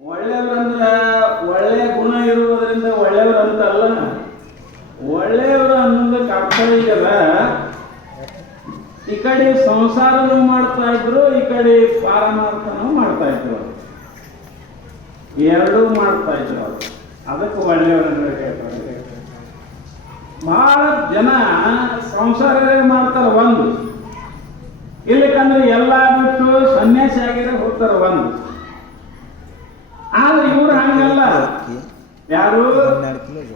ಒಳ್ಳೆಯವರಂದ್ರ ಒಳ್ಳೆ ಗುಣ ಇರುವುದರಿಂದ ಒಳ್ಳೆಯವರಂತಲ್ಲ. ಒಳ್ಳೆಯವರು ಅನ್ನೋದಕ್ಕೆ ಅರ್ಥ ಈಗದ ಈ ಕಡೆ ಸಂಸಾರನೂ ಮಾಡ್ತಾ ಇದ್ರು, ಈ ಕಡೆ ಪಾರಮಾರ್ಥನೂ ಮಾಡ್ತಾ ಇದ್ರು, ಎರಡೂ ಮಾಡ್ತಾ ಇದ್ರು. ಅವರು ಅದಕ್ಕೆ ಒಳ್ಳೆಯವರನ್ನ ಹೇಳ್ತಾರೆ. ಬಹಳ ಜನ ಸಂಸಾರವೇ ಮಾಡ್ತಾರ ಒಂದು, ಇಲ್ಲಕಂದ್ರೆ ಎಲ್ಲ ಬಿಟ್ಟು ಸನ್ಯಾಸಿ ಆಗಿರೋ ಹೋಗ್ತಾರ ಒಂದು. ಆದ್ರೆ ಇವ್ರು ಹಂಗಲ್ಲ. ಯಾರು?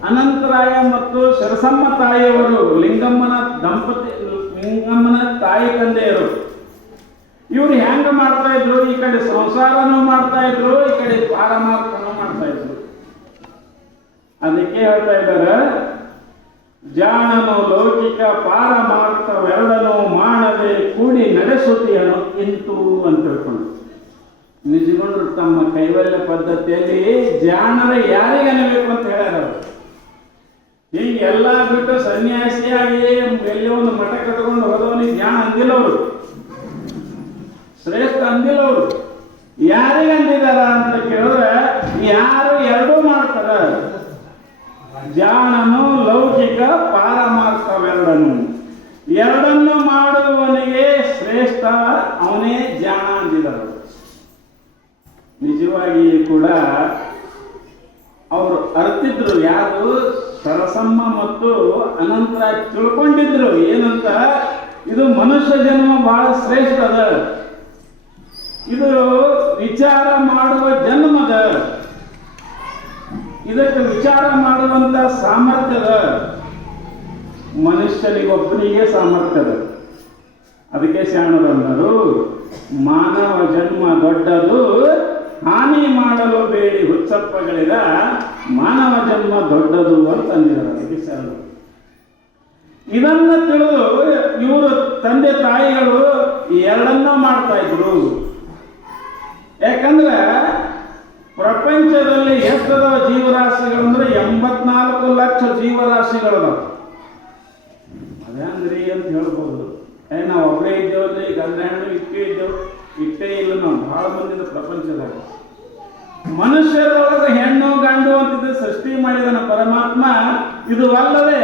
ಅನಂತರಾಯ ಮತ್ತು ಶರಸಮ್ಮ ತಾಯಿಯವರು, ಲಿಂಗಮ್ಮನ ತಾಯಿ ತಂದೆಯರು. ಇವ್ರು ಹೆಂಗ ಮಾಡ್ತಾ ಇದ್ರು? ಈ ಕಡೆ ಸಂಸಾರನೂ ಮಾಡ್ತಾ ಇದ್ರು, ಈ ಕಡೆ ಪಾರಮಾರ್ಥನೂ ಮಾಡ್ತಾ ಇದ್ರು. ಅದಕ್ಕೆ ಹೇಳ್ತಾ ಇದ್ದಾರೆ, ಜಾಣನು ಲೌಕಿಕ ಪಾರಮಾರ್ಥವೆರಡನು ಮಾಡದೆ ಕೂಡಿ ನಡೆಸುತ್ತೀಯನು ಇಂತು ಅಂತ ಹೇಳ್ಕೊಂಡು ನಿಜಗೊಂಡ್ರು ತಮ್ಮ ಕೈವಲ್ಯ ಪದ್ಧತಿಯಲ್ಲಿ ಜಾಣರ ಯಾರಿಗೆ ಅನಬೇಕು ಅಂತ ಹೇಳ್ಯಾರ ಅವರು. ಹೀಗೆ ಎಲ್ಲ ಬಿಟ್ಟು ಸನ್ಯಾಸಿಯಾಗಿ ಎಲ್ಲಿ ಒಂದು ಮಠ ಕಟ್ಕೊಂಡು ಹೋದವನಿಗೆ ಜ್ಞಾನ ಅಂದಿಲ್ಲ ಅವರು, ಶ್ರೇಷ್ಠ ಅಂದಿಲ್ಲ ಅವರು. ಯಾರಿಗೆ ಅಂದಿದಾರ ಅಂತ ಕೇಳಿದ್ರೆ ಯಾರು ಎರಡೂ ಮಾಡ್ತಾರ. ಜಾಣನು ಲೌಕಿಕ ಪಾರಮಾರ್ಥವೆರಡನು, ಎರಡನ್ನು ಮಾಡುವವನಿಗೆ ಶ್ರೇಷ್ಠ, ಅವನೇ ಜಾಣ ಅಂದಿದ್ದಾರೆ. ನಿಜವಾಗಿ ಕೂಡ ಅವರು ಅರ್ತಿದ್ರು. ಯಾರು? ಸರಸಮ್ಮ ಮತ್ತು ಅನಂತರ ತಿಳ್ಕೊಂಡಿದ್ರು ಏನಂತ, ಇದು ಮನುಷ್ಯ ಜನ್ಮ ಬಹಳ ಶ್ರೇಷ್ಠ ಅದ, ಇದು ವಿಚಾರ ಮಾಡುವ ಜನ್ಮದ, ಇದಕ್ಕೆ ವಿಚಾರ ಮಾಡುವಂತ ಸಾಮರ್ಥ್ಯದ ಮನುಷ್ಯನಿಗೊಬ್ಬನಿಗೆ ಸಾಮರ್ಥ್ಯದ. ಅದಕ್ಕೆ ಶಾಣರಂದರು, ಮಾನವ ಜನ್ಮ ದೊಡ್ಡದು, ಹಾನಿ ಮಾಡಲು ಬೇಡಿ ಹುಚ್ಚಪ್ಪಗಳಿದ ಮಾನವ ಜನ್ಮ ದೊಡ್ಡದು ಅಂತ ಅಂದಿದ್ದಾರೆ. ಅದಕ್ಕೆ ಶಾಣ. ಇದನ್ನ ತಿಳಿದು ಇವರು ತಂದೆ ತಾಯಿಗಳು ಎರಡನ್ನೂ ಮಾಡ್ತಾ ಇದ್ರು. ಯಾಕಂದ್ರೆ ಪ್ರಪಂಚದಲ್ಲಿ ಎಷ್ಟದ ಜೀವರಾಶಿಗಳು ಅಂದ್ರೆ 84 ಲಕ್ಷ ಜೀವರಾಶಿಗಳದ. ಅದಂದ್ರಿ ಅಂತ ಹೇಳ್ಬೋದು. ನಾವು ಒಬ್ಬರೇ ಇದ್ದೇವಲ್ಲ, ಈಗ ಗಂಡ ಹೆಣ್ಣು ಇಟ್ಟೇ ಇಲ್ಲ. ನಾವು ಬಹಳ ಮಂದಿದ ಪ್ರಪಂಚದಾಗ ಮನುಷ್ಯರೊಳಗೆ ಹೆಣ್ಣು ಗಂಡು ಅಂತಿದ್ದು ಸೃಷ್ಟಿ ಮಾಡಿದನ ಪರಮಾತ್ಮ. ಇದು ಅಲ್ಲದೆ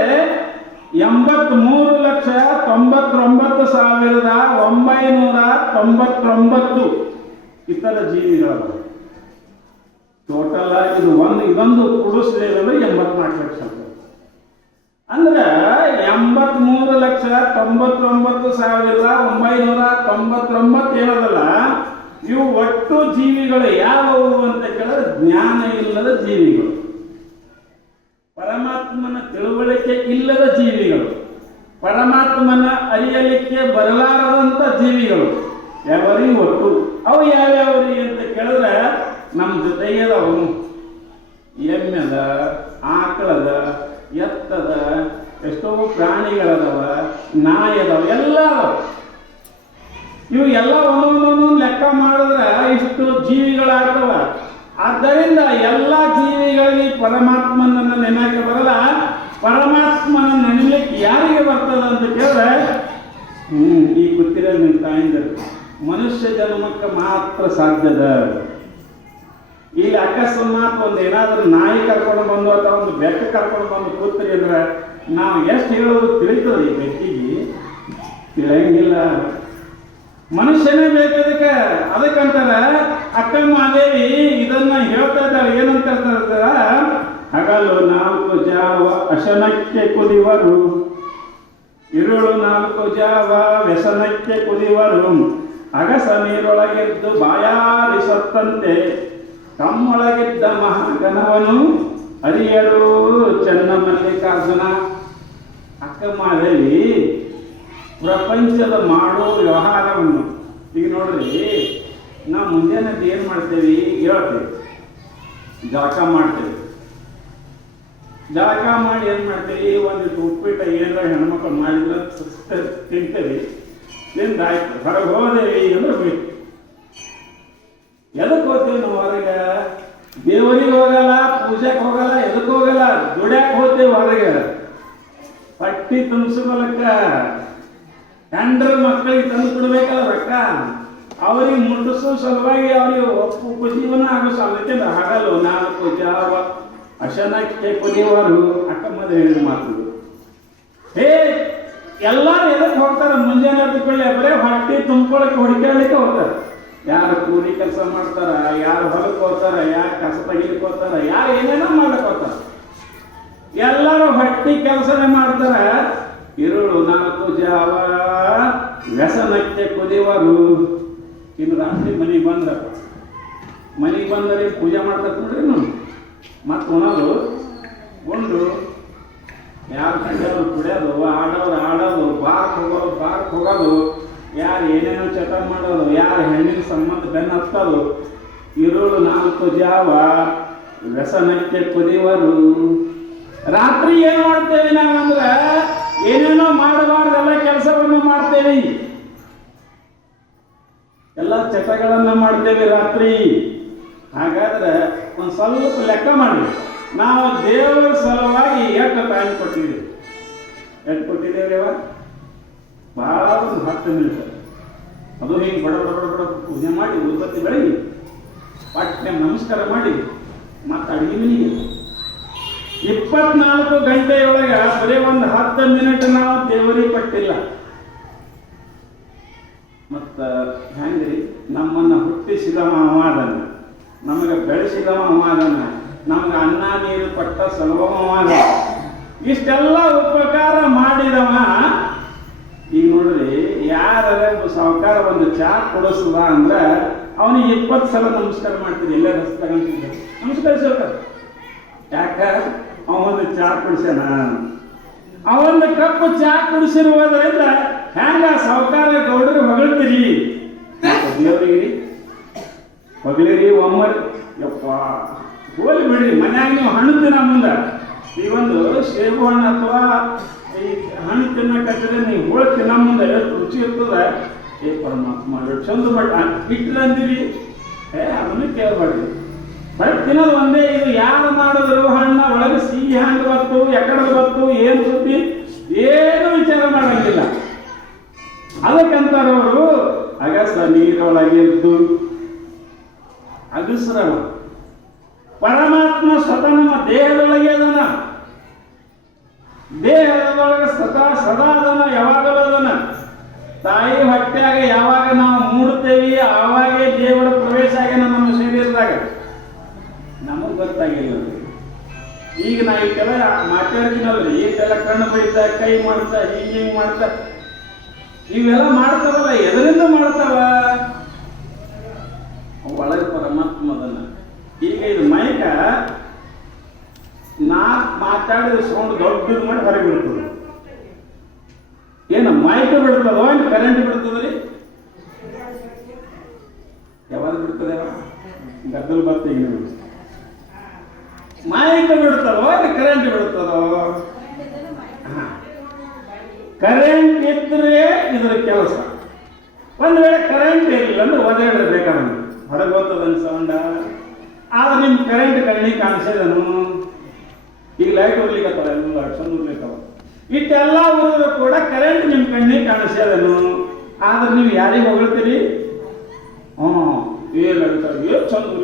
83,99,999 ಇತರ ಜೀವಿಗಳವ. ಟೋಟಲ್ ಆಗಿ ಇದೊಂದು ಕುಡಿಸಿದ್ರೆ 84 ಲಕ್ಷ. ಅಂದ್ರೆ 83,99,999 ಏನದಲ್ಲ, ಇವು ಒಟ್ಟು ಜೀವಿಗಳು ಯಾವುವು ಅಂತ ಕೇಳಿದ್ರೆ ಜ್ಞಾನ ಇಲ್ಲದ ಜೀವಿಗಳು, ಪರಮಾತ್ಮನ ತಿಳುವಳಿಕೆ ಇಲ್ಲದ ಜೀವಿಗಳು, ಪರಮಾತ್ಮನ ಅರಿಯಲಿಕ್ಕೆ ಬರಲಾರದಂತ ಜೀವಿಗಳು ಯಾವರಿ ಒಟ್ಟು. ಅವು ಯಾವ್ಯಾವ್ರಿ ಅಂತ ಕೇಳಿದ್ರೆ ನಮ್ಮ ಜೊತೆಗೆ ಅವು ಎಮ್ಮೆದ, ಆಕಳದ, ಎತ್ತದ, ಎಷ್ಟೋ ಪ್ರಾಣಿಗಳದವ, ನಾಯದವ, ಎಲ್ಲ ಅದಾವ. ಇವು ಎಲ್ಲ ಒಂದೊಂದೊಂದು ಲೆಕ್ಕ ಮಾಡಿದ್ರೆ ಇಷ್ಟು ಜೀವಿಗಳಾಗ್ತವ. ಆದ್ದರಿಂದ ಎಲ್ಲ ಜೀವಿಗಳಿಗೆ ಪರಮಾತ್ಮನನ್ನ ನೆನಕ್ಕೆ ಬರಲ್ಲ. ಪರಮಾತ್ಮನ ನೆನಲಿಕ್ಕೆ ಯಾರಿಗೆ ಬರ್ತದ ಅಂತ ಕೇಳಿದ್ರೆ ಈ ಗೊತ್ತಿರೋ ನಿಮ್ಮ ತಾಯಿಂದರು ಮನುಷ್ಯ ಜನ್ಮಕ್ಕೆ ಮಾತ್ರ ಸಾಧ್ಯದ. ಇಲ್ಲಿ ಅಕಸ್ಮಾತ್ ಒಂದು ಏನಾದ್ರೂ ನಾಯಿ ಕರ್ಕೊಂಡು ಬಂದು ಅಥವಾ ಒಂದು ಬೆಕ್ಕ ಕರ್ಕೊಂಡು ಬಂದು ಕೂತ್ರಿ ಅಂದ್ರೆ ನಾವು ಎಷ್ಟು ಹೇಳೋದು ತಿಳಿತದೆ. ಈ ಬೆಕ್ಕಿಗೆ ತಿಳಿಯಂಗಿಲ್ಲ, ಮನುಷ್ಯನೇ ಬೇಕದಕ್ಕೆ. ಅದಕ್ಕಂತಾರ ಅಕ್ಕ ಮಾದೇವಿ ಇದನ್ನ ಹೇಳ್ತಾ ಇದ್ದಾಳೆ. ಏನಂತ ಹೇಳ್ತಾರ? ಹಗಲು 4 ಜಾವ ಅಶನಕ್ಕೆ ಕುದಿವರು, ಇರುಳು 4 ಜಾವ ವ್ಯಸನಕ್ಕೆ ಕುದಿವರು, ಅಗಸ ನೀರೊಳಗೆದ್ದು ಬಾಯಾರಿಸತ್ತಂತೆ ತಮ್ಮೊಳಗಿದ್ದ ಮಹಾಗಣವನು ಹರಿಯರು ಚೆನ್ನ ಮಲ್ಲಿಕಾರ್ಜುನ. ಅಕ್ಕ ಮಾದೇವಿ ಪ್ರಪಂಚದ ಮಾಡೋ ವ್ಯವಹಾರವನ್ನು ಈಗ ನೋಡ್ರಿ, ನಾವು ಮುಂಜಾನೆ ಏನು ಮಾಡ್ತೇವಿ? ಹೇಳ್ತೇವೆ, ಜಳಕ ಮಾಡ್ತೇವೆ. ಜಳಕ ಮಾಡಿ ಏನು ಮಾಡ್ತೇವಿ? ಒಂದು ಉಪ್ಪಿಟ್ಟು ಏನಾರ ಹೆಣ್ಮಕ್ಳು ಮಾಡಿದ್ರೆ ತಿಂತೇವಿ. ತಿಂದಾಯ್ತು ಹೊರಗೆ ಹೋದೇವಿ ಅಂದ್ರೆ ಬೇಕು. ಎದಕ್ಕೆ ಹೋಗ್ತೇವೆ ನಾವು ಹೊರಗೆ? ದೇವರಿಗೆ ಹೋಗಲ್ಲ, ಪೂಜೆಗೆ ಹೋಗಲ್ಲ, ಎದಕ್ಕೆ ಹೋಗಲ್ಲ, ದುಡ್ಯಾಕೆ ಹೋಗ್ತೇವೆ ಹೊರಗೆ. ಪಟ್ಟಿ ತುಂಬಿಸ್ಕೊಳಕ್ಕ ಹೆಂಡ್ರ ಮಕ್ಕಳಿಗೆ ತಂದು ಕೊಡ್ಬೇಕಲ್ಲ ರೊಕ್ಕ. ಅವ್ರಿಗೆ ಮುಟ್ಟಿಸೋ ಸಲುವಾಗಿ ಅವ್ರಿಗೆ ಒಪ್ಪು ಜೀವನ ಆಗೋ ಸಾಧ್ಯತೆ ಹಗಲು 4 ಜಾವ ಅಶನಕ್ಕೆ ಕುದಿಯುವರು ಅಕ್ಕಮ್ಮದ ಹೇಳಿದ ಮಾತುಗಳು. ಎಲ್ಲರೂ ಎದಕ್ಕೆ ಹೋಗ್ತಾರೆ? ಮುಂಜಾನೆ ಎದ್ದುಕೊಳ್ಳಿ ಬರೇ ಹೊಟ್ಟೆ ತುಂಬ್ಕೊಳಕ್ಕೆ ಹುಡುಕಾಡ್ಲಿಕ್ಕೆ ಹೋಗ್ತಾರೆ. ಯಾರು ಕೂಲಿ ಕೆಲಸ ಮಾಡ್ತಾರ, ಯಾರು ಹೊಲಕ್ಕೆ ಹೋಗ್ತಾರ, ಯಾರು ಕಸ ತೆಗಿಲಿಕ್ಕೆ ಹೋಗ್ತಾರ, ಯಾರು ಏನೇನೋ ಮಾಡ್ಲಿಕ್ಕೆ ಹೋಗ್ತಾರ. ಎಲ್ಲರೂ ಹೊಟ್ಟಿ ಕೆಲಸನೇ ಮಾಡ್ತಾರ. ಇರುಳು 4 ಜಾವ ವ್ಯಸನಕ್ಕೆ ಕುದಿಯುವರು. ಇನ್ನು ರಾತ್ರಿ ಮನೆಗೆ ಬಂದರೆ ಪೂಜೆ ಮಾಡ್ತಾರೆ ನೋಡ್ರಿ. ಮತ್ತೆ ಉಣೋದು ಉಂಡು ಯಾರು ಕಂಡವರು ಕುಡಿಯೋದು, ಆಡೋದು, ಬಾರ್ಕ್ ಹೋಗೋದು, ಯಾರು ಏನೇನೋ ಚಟ ಮಾಡೋದು, ಯಾರು ಹೆಣ್ಣಿನ ಸಂಬಂಧ ಬೆನ್ನು ಹತ್ತೋದು. ಇರುಳು 4 ಜಾವ ವ್ಯಸನಕ್ಕೆ ಕುದಿಯುವರು. ರಾತ್ರಿ ಏನು ಮಾಡ್ತೇವೆ ನಾವಂದ್ರೆ ಏನೇನೋ ಮಾಡಬಾರ್ದೆಲ್ಲ ಕೆಲಸವನ್ನು ಮಾಡ್ತೇವೆ, ಎಲ್ಲ ಚಟಗಳನ್ನ ಮಾಡ್ತೇವೆ ರಾತ್ರಿ. ಹಾಗಾದ್ರೆ ಒಂದು ಸ್ವಲ್ಪ ಲೆಕ್ಕ ಮಾಡಿ, ನಾವು ದೇವರ ಸಲುವಾಗಿ ಎಷ್ಟು ಟೈಮ್ ಕೊಟ್ಟಿದ್ದೀವಿ? ಎಷ್ಟು ಕೊಟ್ಟಿದ್ದೇವೆ? ಭಾಳ ಒಂದು 10 ನಿಮಿಷ. ಅದು ಹಿಂಗೆ ಬಡ ಪೂಜೆ ಮಾಡಿ ಉತ್ಪತ್ತಿ ಬೆಳಗಿ ಪಟ್ಟೆ ನಮಸ್ಕಾರ ಮಾಡಿ ಮತ್ತೆ ಅಡುಗೆ ಮನೆಗೆ 24 ಗಂಟೆಯೊಳಗೆ ಬರೀ ಒಂದು 10 ಮಿನಿಟ್ ನಾವು ದೇವರಿಗೆ ಕೊಟ್ಟಿಲ್ಲ. ಮತ್ತು ಹೆಂಗ್ರಿ? ನಮ್ಮನ್ನು ಹುಟ್ಟಿಸಿದವ ಅವಾದನ, ನಮಗೆ ಬೆಳೆಸಿದವ ಅವಾದನ, ನಮ್ಗೆ ಅನ್ನ ನೀರು ಕೊಟ್ಟ ಸಲುವವಾದ, ಇಷ್ಟೆಲ್ಲ ಉಪಕಾರ ಮಾಡಿದವ. ಈಗ ನೋಡ್ರಿ, ಯಾರ ಸಾವುಕಾರ ಒಂದು ಚಾ ಕೊಡಿಸುವ ಅಂದ್ರೆ ಅವನಿಗೆ 20 ಸಲ ನಮಸ್ಕಾರ ಮಾಡ್ತೀರಿ. ಎಲ್ಲ ರಸ್ತಾಗಂತಿದ್ದ ನಮಸ್ಕರಿಸೋಕ. ಯಾಕ? ಅವೊಂದು ಚಾ ಕುಡಿಸ್ಯಾನ, ಅವೊಂದು ಕಪ್ಪು ಚಾ ಕುಡಿಸಿರುವುದರಿಂದ ಹೆಂಗ ಸಾವುಕಾರ ಗೌಡರು ಹೊಗಳ್ತೀರಿ? ದೇವರಿಗೆ ಹೊಗಳಿರಿ ಒಮ್ಮರಿ. ಯಪ್ಪ ಹೋಲಿ ಬಿಡ್ರಿ, ಮನ್ಯಾಗ ನೀವು ಹಣ್ಣು ತಿನ್ನ ಮುಂದೆ ಈ ಒಂದು ಸೇಬು ಹಣ್ಣು ಅಥವಾ ಈ ಹಣ್ಣು ತಿನ್ನಕತ್ತಿದ್ರೆ ನೀವು ಹೋಳಿ ತಿನ್ನ ಮುಂದೆ ಎಷ್ಟು ರುಚಿ ಇರ್ತದೆ. ಪರಮಾತ್ಮ ಚಂದ ಬಟ್ ಇಟ್ಟಂದಿರಿ, ಅದನ್ನು ಕೇಳಬಾರ್ದು. ಬಟ್ ತಿನ್ನೋದು ಒಂದೇ. ಇದು ಯಾರು ಮಾಡಿದ್ರು ಹಣ್ಣ ಒಳಗೆ ಸಿಹಿ ಹಣ್ಣು ಬತ್ತು, ಎಕಡೆ ಬತ್ತು, ಏನು ಸುದ್ದಿ ಏನು ವಿಚಾರ ಮಾಡಂಗಿಲ್ಲ. ಅದಕ್ಕಂತಾರವರು ಅಗಸ ನೀರೊಳಗೆದ್ದು ಅಗಸ್ರವ. ಪರಮಾತ್ಮ ಸ್ವತಃ ನಮ್ಮ ದೇಹದೊಳಗೆ ಅದನ, ದೇಹದೊಳಗೆ ಸದಾ ಅದನ, ಯಾವಾಗಲೂ ಅದನ. ತಾಯಿ ಹೊಟ್ಟೆಯಾಗ ಯಾವಾಗ ನಾವು ಮೂಡುತ್ತೇವೆ ಆವಾಗೇ ದೇವರ ಪ್ರವೇಶ ಆಗ್ಯಾನ ನಮ್ಮ ಶರೀರದಾಗ. ನಮಗೆ ಗೊತ್ತಾಗಿಲ್ಲ. ಈಗ ನಾ ಈಗೆಲ್ಲ ಮಾತಾಡ್ತೀನಲ್ರಿ, ಈಗೆಲ್ಲ ಕಣ್ಣು ಬಡಿತಾ, ಕೈ ಮಾಡ್ತಾ, ಹಿಂಗೆ ಮಾಡ್ತಾ, ಇವೆಲ್ಲ ಮಾಡ್ತಾವಲ್ಲ, ಎದರಿಂದ ಮಾಡ್ತಾವ? ಒಳಗೆ ಪರಮಾತ್ಮ ಅದನ್ನ. ಈಗ ಇದು ಮೈಕ ನಾ ಮಾತಾಡಿದ ಸೌಂಡ್ ದೊಡ್ಡದು ಮಾಡಿ ಹೊರಗೆ ಬಿಡ್ತದೆ. ಏನು ಮೈಕ್ ಬಿಡ್ತದೋ ಏನು ಕರೆಂಟ್ ಬಿಡ್ತದ್ರಿ? ಯಾವಾಗ ಬಿಡ್ತದೆ? ಗದ್ದಲು ಬರ್ತ. ಈಗ ಮೈಕ್ ಬಿಡ್ತದೋ ಏನು ಕರೆಂಟ್ ಬಿಡ್ತದೋ? ಕರೆಂಟ್ ಇದ್ರೆ ಇದ್ರ ಕೆಲಸ. ಒಂದು ವೇಳೆ ಕರೆಂಟ್ ಇರಲಿಲ್ಲ ಅಂದ್ರೆ ಒದಗಿಡಬೇಕಾದ್ರೆ ಹೊರಗೆ ಹೋಗ್ತದನ್ ಸೌಂಡ. ಆದ್ರೆ ನಿಮ್ ಕರೆಂಟ್ ಕಣ್ಣಿಗೆ ಕಾಣಿಸಿದನು. ಈಗ ಲೈಟ್ ಉರ್ಲಿಕ್ಕತ್ತವ, ಎಲ್ಲ ಚಂದ ಉರ್ಲಿಕ್ಕವ. ಇಟ್ಟೆಲ್ಲ ಊರಿದ್ರು ಕೂಡ ಕರೆಂಟ್ ನಿಮ್ ಕಣ್ಣಿಗೆ ಕಾಣಿಸ್ಯದನು. ಆದ್ರೆ ನೀವು ಯಾರಿಗೆ ಹೊಗಳ್ತೀರಿ? ಏನ್ ಚಂದ